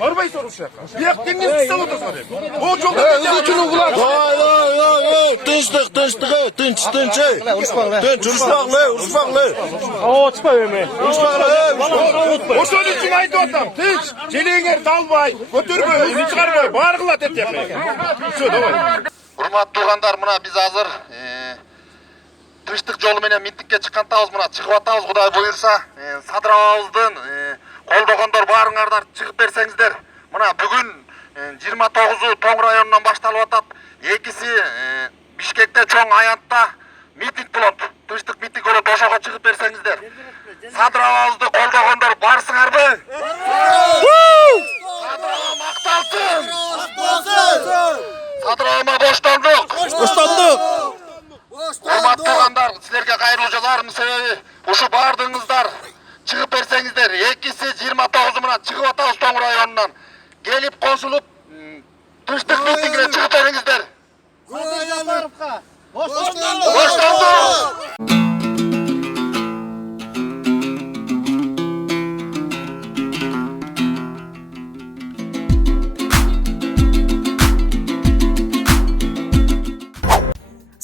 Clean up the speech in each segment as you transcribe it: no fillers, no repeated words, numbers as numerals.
Барбай soruşa. Yakın ne istiyordu sana? O çok Özüçünün kulak. Tınç, uruşmaklı. Oçpa öme. O söyle için aydı adam. Tınç. Çeliğiner dalbay. Götürme, özü çıkarmay. Bağırgıla tet yapmayın. Şu davay. Hurmatly tuğanlar, mına biz hazır tınçlık jolu menen mitingге çıkantабыз, mına çıkıp atabыз Kuday buyursa. Sadırabızdan koldogonдар barыңarдар çıkıp берсеңиздер. Mına bugün 29'u Тоң районунан башталып атат. Экиси Бишкекте чоң аянтта митинг болот. Тынчтык митинг болот. Ошого чыгып берсеңиздер. Садырабызды колдогондар барсыңарбы? Садыраба макталсын. Садырабама боштондук. Урматтуу туугандар, силерге кайрылуу жазаарымдын себеби ушу бардыгыңыздар чыгып берсеңиздер. Экиси 29 менен чыгып атабыз Тоң районунан. Келип кошулуп тынчтык митингине чыгып бериңиздер. Боштондук.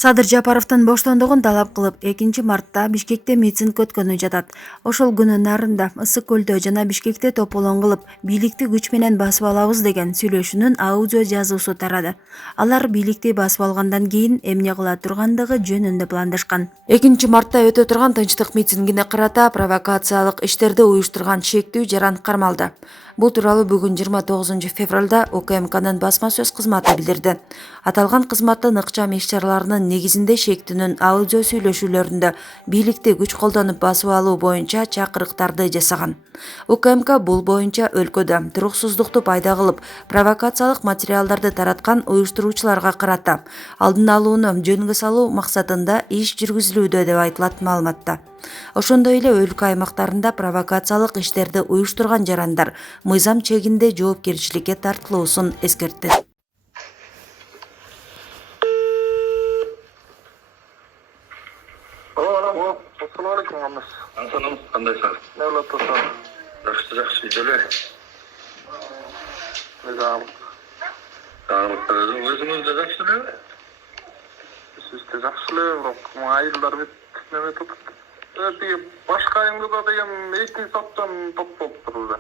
Садыр Жапаровдун боштондугун талап кылып 2-мартта Бишкекте митинг өткөнү жатат. Ошол күнүн нарында Ысык көлдө жана Бишкекте тополоң кылып, бийликти күч менен басып алабыз деген сүйлөшүүнүн аудио жазуусу тарады. Алар бийликти басып алгандан кийин эмне кыла тургандыгы жөнүндө пландашкан. 2-мартта өтө турган тынчтык митингине карата провокациялык иштерди уюштурган шектүү жаран кармалды. Бул тууралуу бүгүн 29 февралда УКМКнын басма сөз кызматы билдирди. Аталган кызматтын ыкчам иш-чараларынын негизинде шектүүнүн аудио сүйлөшүүлөрүндө бийликти күч колдонуп басып алуу боюнча чакырыктарды жасаган. УКМК бул боюнча өлкөдө туруксуздукту пайда кылып, провокациялык материалдарды тараткан уюштуруучуларга карата алдын алууну жөнгө салуу максатында иш жүргүзүлүүдө деп айтылат маалыматта. Ошондой эле өлкө аймактарында провокациялык иштерди уюштурган жарандар мыйзам чегинде жоопкерчиликке тартылуусун эскертти. Assalamualaikum Mas. Assalamualaikum. Kandaysan? Ne oldu tosan? Жақсы жоле. Низам. Өзүңүз да жақсы эле? Сиз да жақсы эле, бирок айылдар бит неме тутуп. Башка айылда деген 2 сааттан топ болуп турду.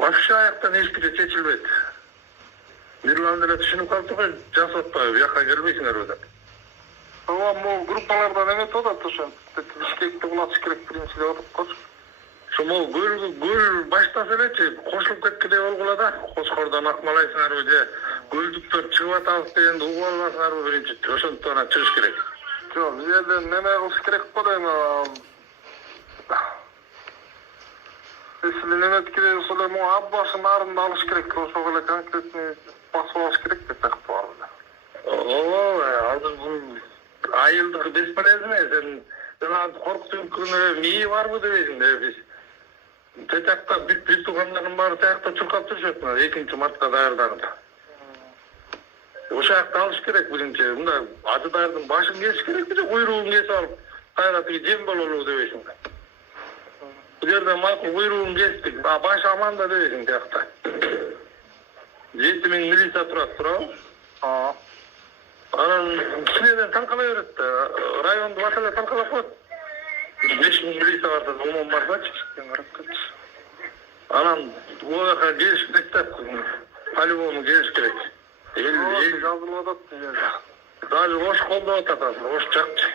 Башка аяктан эч кичи чечилбейт. Мирлан деле түшүнүп калды, жасап атпайбы, бияка келбейсиңерби деп. Могу группаларда неме тода тушан. Бишкекти улатыш керек биринчи деп атып кош. Шомол гөл баштаса элечи, кошулуп кеткендей болгула да. Кошкордон акмалайсыңарбы же гөлдүктөр чыгып атабыз дегенди угуп албасыңарбы биринчи. Ошондон чыгыш керек. Жок, бул жерде неме кылыш керек го дейм. Силер неме керек, ошол эми аббашын арында алыш керек. Ошого эле конкретный басып алыш керек деп тактабарды. Азыр бул айылдык бесполезно. Жана коркутуп күнү мии барбы дебейсиң да биз. Тетакта бүт туугандардын баары тиякта чуркап жүрүшөт. 2-мартка даярданып. Ошол жакта алыш керек биринчи. Мында ажыдардын башын кесиш керек же куйругун кесип алып, кайра тиги жем бололу дебейсиң да. Бул жерде макул куйругун кестик, баш аман да дебейсиң тиякта. 7000 милиция турабы? Анан кичинеден танкалай берет да. Районду башалап танкалап коет. 5000 милиция барса, умум барсачы. Анан бул жака келиш керек да. По-любому келиш керек. Эл жазылып атат дегенде. Даже ош колдоп атат, ош жакчы.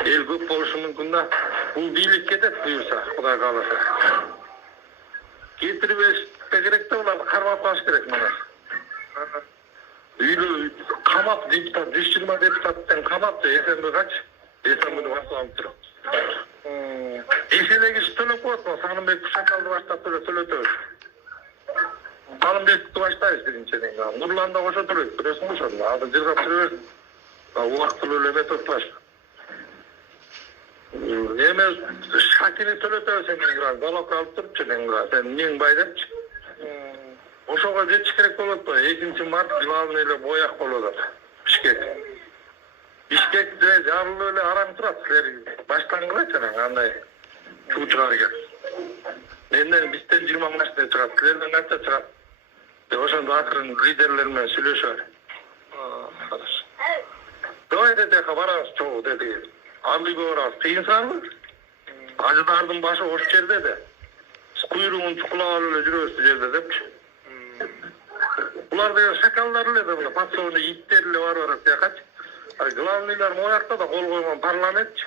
Эл көп болушу мүмкүн да. Бул бийлик кетет буюрса, Кудай кааласа. Кетирип беришке керек да, уларды кармап калыш керек мына. Үйлі қамап депутат, 120 депутаттен қамапты, есенбі қач? Есенбіні басып алып тұр. Есенеге төлеп қойды, Санымбек Шакалды баштап төлөтөбүз. Санымбекті баштайыз биринчиден. Нурланда қоша төлөйт, көресің бе шоны? Ады жырғап жүрө берсин. Уақытылы өлеме тоқташ. Эме Шакини төлөтөбүз сен гран, балок алып тұрып сен нең бай депчи. ошого жетиш керек болот да. 2-март главный эле бояк болот ата. Бишкекте жабылып эле араң турат. Силер баштангылачы анан андай чуучуга экен. Менден бизден 20 машина чыгат. Силерден канча чыгат? Ошондо акырын лидерлер менен сүйлөшөбүз. Хорошо. Давай деди барабыз чогуу деди. Алы барабыз. Кыйын сарбы? Ажыдардын башы ош жерде де. Куйругун чукулап алып эле жүрөбүз бул жерде депчи. Булар деген шакалдар эле да, патшалык иттер эле бар тиякачы. Главныйлар моякта да кол койгон парламентчи.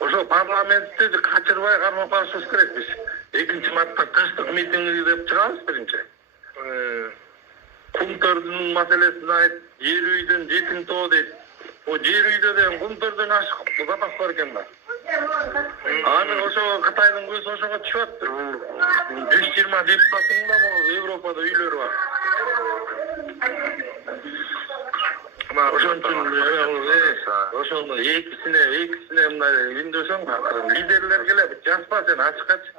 Ошо парламентти качырбай кармап алышыбыз керек биз. 2-мартта кыштык митинги деп чыгабыз биринчи. Кумтөрдүн маселесин айтып, жер үйдөн жетим тоо дейт. О жер үйдө деген кумтөрдөн ашык запас бар экен да. Анын ошо Кытайдын көзү ошого түшүп атты. 120 депутаттын да Европада үйлөрү бар. Ошондо экисине мындай үндөсөң, лидерлер келет, жазба сен ачыкачы.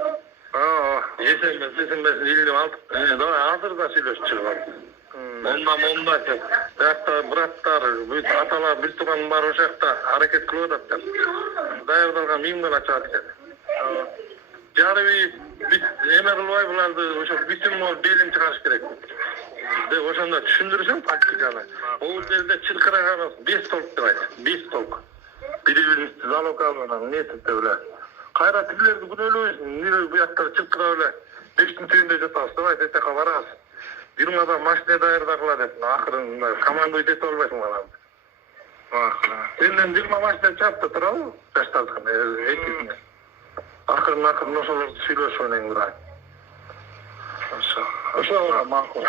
Эсенбесин илип алдык. Давай азыр да сүйлөшүп чыгабыз. Монда деп. Биракта браттар, аталар, бир тууган бар ошол жакта аракет кылып атат деп. Даярдалган миңден ачат экен. Жарыбый эме кылбай буларды ошо бүтүн белин чыгарыш керек. Ошондо түшүндүрсөң тактиканы. Бул жерде чыркыраган 5 толк деп айт. 5 толк. Бири-бирибизди залогал менен нетип деп эле. Кайра тигилерди күнөөлөбүз. Бу жакта чыркырап эле 5-тин түбүндө жатабыз. Давай тете барабыз. 20 адам машина даярдагыла деп. Акырын команда өтөп албайсың анан. Сенден 20 машина чапты турабы? Жаштардыкын экисине. Акырын ошолорду сүйлөшүп менен кылайын. Ошо макул.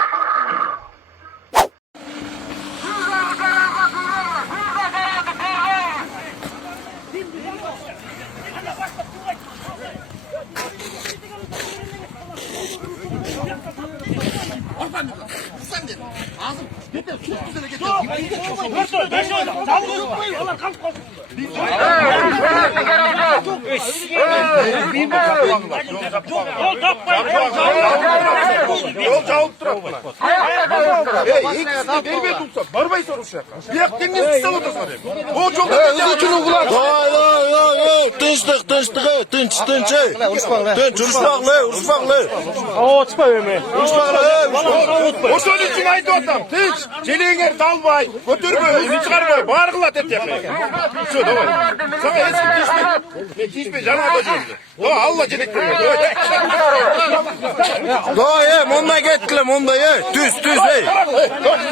Yol жабылып турат. Экисине бербей турса, барбайсың ошол жака. Бияк демне тастап отырсың деп. Ол жолда Өзүчүн угулат. Тынчтык. Тынч, урушпагыла. Отпа эме. Ошол үчүн айтып атам. Тынч, желеңер талбай, көтөрбөй, үн чыгарбай, баргыла деп. Всё, давай. Сага эски тишпей. Мен тишпей жанагада жүрөм. Давай, Алла жетектер. Давай, мондай кеткиле, мондай, түз,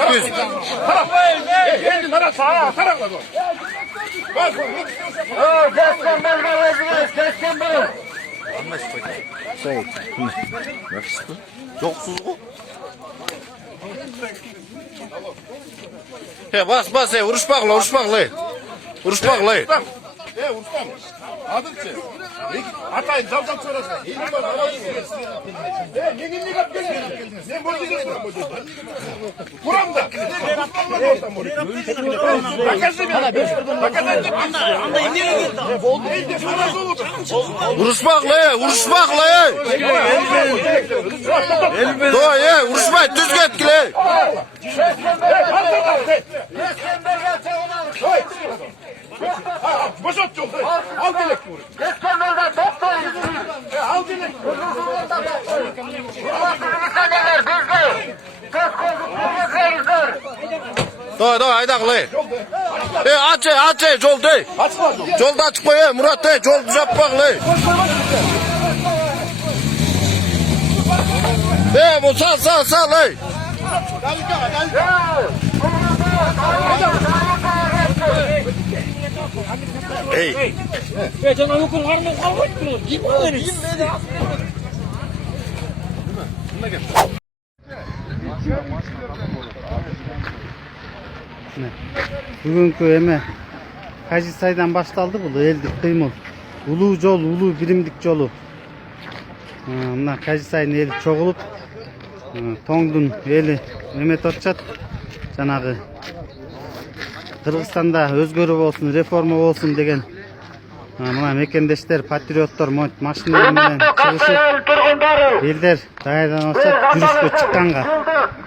Түз. Енді нара сараңла. Жоксуз го? Бас, урушпагыла. Урустам. Адырчы. Атайын жал чорасың. Мен эмнеге алып келдиңиз? Сен бул жерде тур. Курамда. Анда эмнеге келди? Болду. Урушпагыла. Давай, урушпай, түз кеткиле. Бошот жолду. Ал келек бу. Eskemlerden toplayın. Al келек. Eskemler bizde. Söz konusu bizdeyiz. Давай, айдагыла. Ачы, жолду. Жолду ачып кой, Мурат, жолду жаппагыла. Бу сал. Жана өкүл кармай калбайт булар. Ким берет? Бүгүнкү эме Кажы сайдан башталды бул элдик кыймыл. Улуу жол, улуу биримдик жолу. Мына Кажы сайдын эли чогулуп, тоңдун эли эметип атышат. Жанагы Кыргызстанда өзгөрүү болсун, реформа болсун деген мына мекендештер, патриоттор машина менен чыгышып Elder daярданып атса жүрүшкө чыкканга.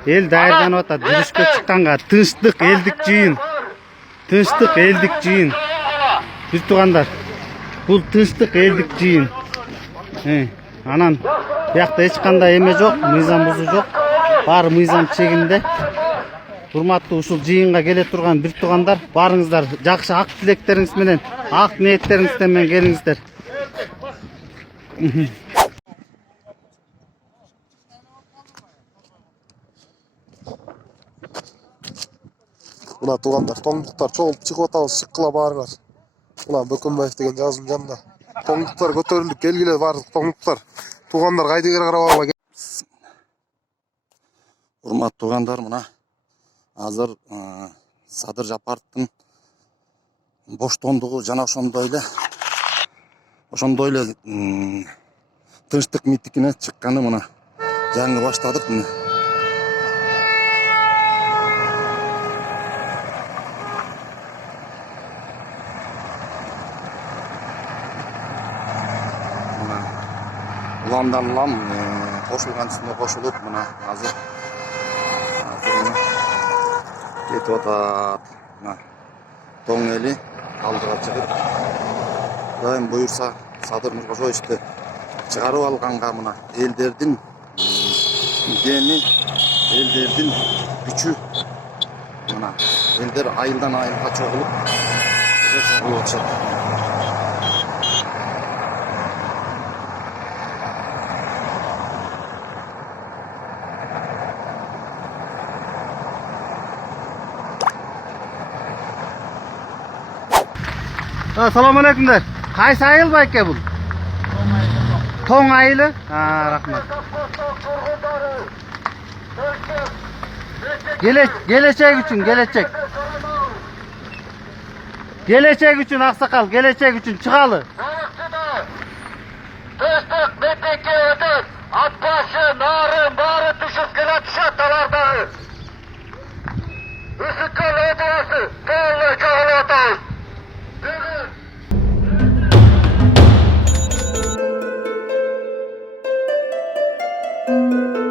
Эл daярданып атат жүрүшкө чыкканга. Тынчтык элдик жыйын. Тынчтык элдик жыйын. Биз туугандар. Бул тынчтык элдик жыйын. Анан биякта эч кандай эме жок, мыйзам бузуу жок. Баары мыйзам чегинде. Урматтуу ушул жыйынга келе турган бир туугандар, баарыңыздар жакшы ак тилектериңиз менен, ак ниеттериңиз менен келиңиздер. Мына туугандар, тоңдуктар чогулуп чыгып атабыз, чыккыла баарыңар. Мына Бөкөнбаев деген жазым жанында. Тоңдуктар көтөрүлүп келгиле баардык тоңдуктар. Туугандар кайдыгер карап алгыла. Урматтуу туугандар, мына азыр Садыр Жапаровдун боштондугу жана ошондой эле тынчтык митигине чыкканы мына жаңы баштадык. Мына уламдан улам кошулган үстүнө кошулуп, мына азыр кетип атат. Мына тоң эли алдыга чыгып, Кудайым буюрса Садыр Нуркожоевичти чыгарып алганга мына элдердин дени, элдердин күчү, мына элдер айылдан айылга чогулуп атышат. Assalomu alaykumlar. Qaysi ayıl bayka bu? To'ng ayılı. Rahmat. Gelecek üçün, gelecek. Gelecek üçün aksakal, gelecek üçün çıkalı. Tıstık, meteki ödür. Atbaşı, narın, barı düşüp gele tuşatalardağı. Üsükkel ödürüsü, doğru çoğulatağı. Thank you.